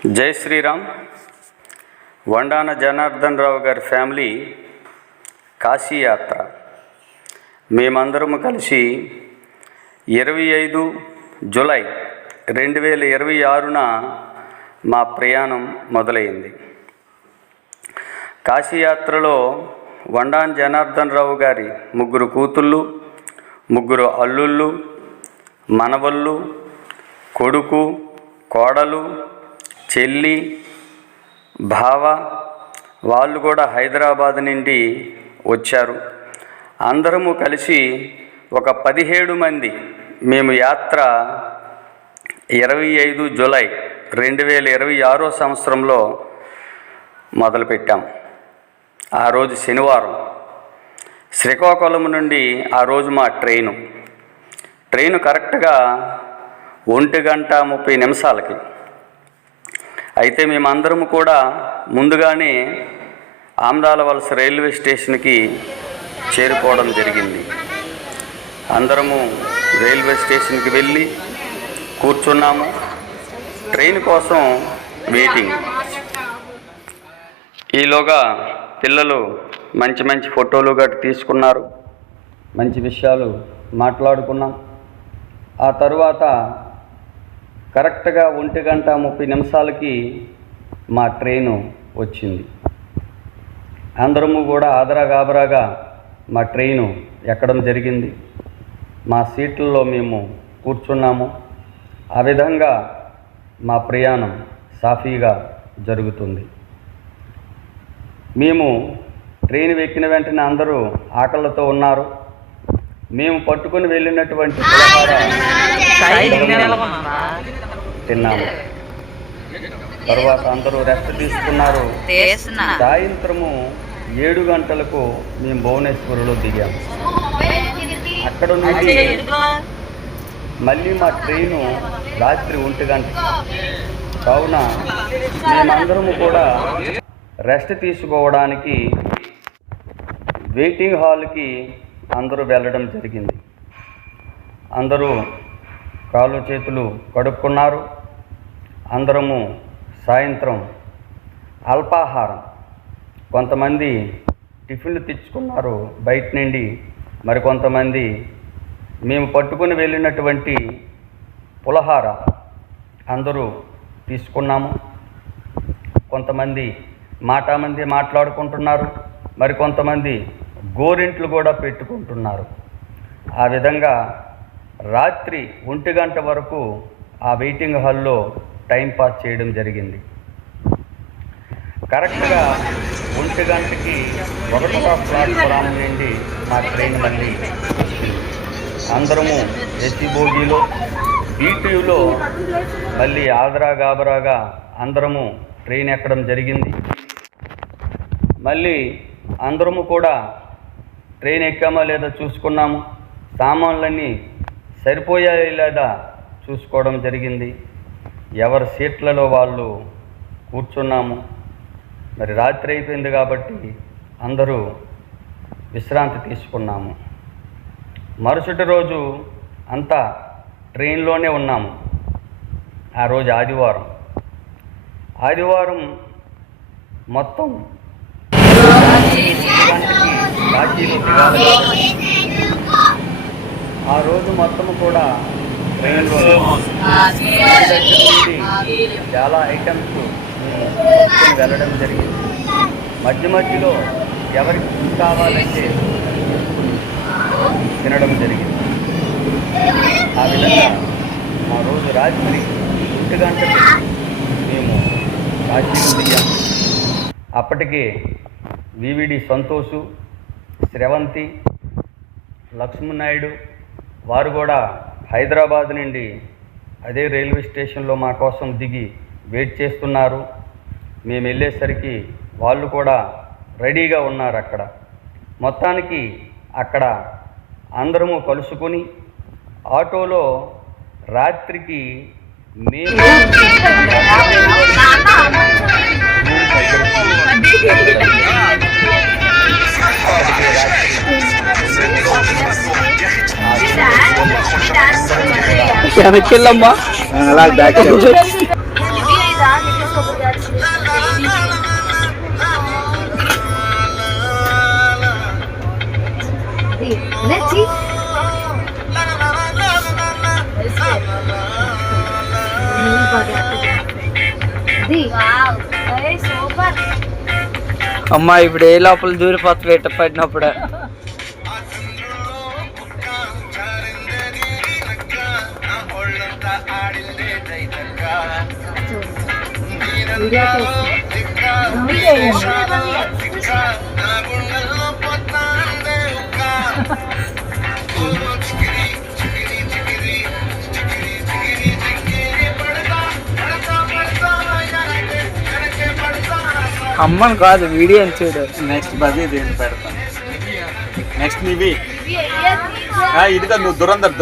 జై శ్రీరామ్. వండాన జనార్దన్ రావు గారి ఫ్యామిలీ కాశీ యాత్ర. మేమందరము కలిసి 25 జూలై 2026న మా ప్రయాణం మొదలైంది. కాశీ యాత్రలో వండాన జనార్దన్ రావు గారి 3 కూతుళ్ళు, 3 అల్లుళ్ళు, మనవళ్ళు, కొడుకు, కోడలు, చెల్లి, బావ వాళ్ళు కూడా హైదరాబాద్ నుండి వచ్చారు. అందరము కలిసి ఒక 17 మంది మేము యాత్ర 25 జూలై 2026 సంవత్సరంలో మొదలుపెట్టాం. ఆ రోజు శనివారం. శ్రీకాకుళం నుండి ఆ రోజు మా ట్రైను కరెక్ట్గా 1:30 అయితే మేమందరము కూడా ముందుగానే ఆమ్దాల వలస రైల్వే స్టేషన్కి చేరుకోవడం జరిగింది. అందరము రైల్వే స్టేషన్కి వెళ్ళి కూర్చున్నాము. ట్రైన్ కోసం వెయిటింగ్. ఈలోగా పిల్లలు మంచి మంచి ఫోటోలు గట్రా తీసుకున్నారు. మంచి విషయాలు మాట్లాడుకున్నాం. ఆ తరువాత కరెక్ట్గా 1:30 మా ట్రైను వచ్చింది. అందరము కూడా ఆదరాగాబరాగా మా ట్రైను ఎక్కడం జరిగింది. మా సీట్లలో మేము కూర్చున్నాము. ఆ విధంగా మా ప్రయాణం సాఫీగా జరుగుతుంది. మేము ట్రైన్ ఎక్కిన వెంటనే అందరూ ఆకలితో ఉన్నారు. మేము పట్టుకుని వెళ్ళినటువంటి తిన్నాము. తర్వాత అందరూ రెస్ట్ తీసుకున్నారు. సాయంత్రము 7 గంటలకు మేము భువనేశ్వర్లో దిగాము. అక్కడ నుంచి మళ్ళీ మా ట్రైను రాత్రి 1 గంట. కావున మేమందరము కూడా రెస్ట్ తీసుకోవడానికి వెయిటింగ్ హాల్కి అందరూ వెళ్ళడం జరిగింది. అందరూ కాళ్ళు చేతులు కడుక్కున్నారు. అందరము సాయంత్రం అల్పాహారం, కొంతమంది టిఫిన్లు తెచ్చుకున్నారు బయట నుండి, మరికొంతమంది మేము పట్టుకుని వెళ్ళినటువంటి పులహార అందరూ తీసుకున్నాము. కొంతమంది మాట్లాడుకుంటున్నారు. మరికొంతమంది గోరింట్లు కూడా పెట్టుకుంటున్నారు. ఆ విధంగా రాత్రి 1 గంట వరకు ఆ వెయిటింగ్ హాల్లో టైంపాస్ చేయడం జరిగింది. కరెక్ట్గా 1 గంటకి 1వ ప్లాట్ఫారం నుండి మా ట్రైన్ మళ్ళీ అందరము ఏసీ బోగీలో ఈటీవీలో మళ్ళీ ఆదరాగాబరాగా అందరము ట్రైన్ ఎక్కడం జరిగింది. మళ్ళీ అందరము కూడా ట్రైన్ ఎక్కామా లేదా చూసుకున్నాము. సామాన్లన్నీ సరిపోయాయి లేదా చూసుకోవడం జరిగింది. ఎవరి సీట్లలో వాళ్ళు కూర్చున్నాము. మరి రాత్రి అయిపోయింది కాబట్టి అందరూ విశ్రాంతి తీసుకున్నాము. మరుసటి రోజు అంతా ట్రైన్లోనే ఉన్నాము. ఆ రోజు ఆదివారం మొత్తం కాశీలో దిగాలి కాబట్టి ఆ రోజు మొత్తము కూడా ట్రైన్లో దగ్గర నుండి చాలా ఐటమ్స్ తీసుకొని వెళ్ళడం జరిగింది. మధ్యలో ఎవరికి కావాలంటే తినడం జరిగింది. ఆ విధంగా ఆ రోజు రాత్రి 1 గంటకి మేము కాశీలో దిగాము. అప్పటికే వివిడి సంతోషు, శ్రవంతి, లక్ష్మణనాయుడు వారు కూడా హైదరాబాద్ నుండి అదే రైల్వే స్టేషన్లో మా కోసం దిగి వెయిట్ చేస్తున్నారు. మేము వెళ్ళేసరికి వాళ్ళు కూడా రెడీగా ఉన్నారు. అక్కడ మొత్తానికి అక్కడ అందరము కలుసుకొని ఆటోలో రాత్రికి మేము వెనక్కి వెళ్ళమ్మా. అలా బ్యాక్ అమ్మా ఇప్పుడు ఏ లోపల దూరిపోతుంది ఇట్ట పడినప్పుడు. అమ్మని కాదు వీడియో అని చూడు. నెక్స్ట్ బది దేని పెడతాను. నెక్స్ట్ నీవి ఇది కాదు, నువ్వు దురందర్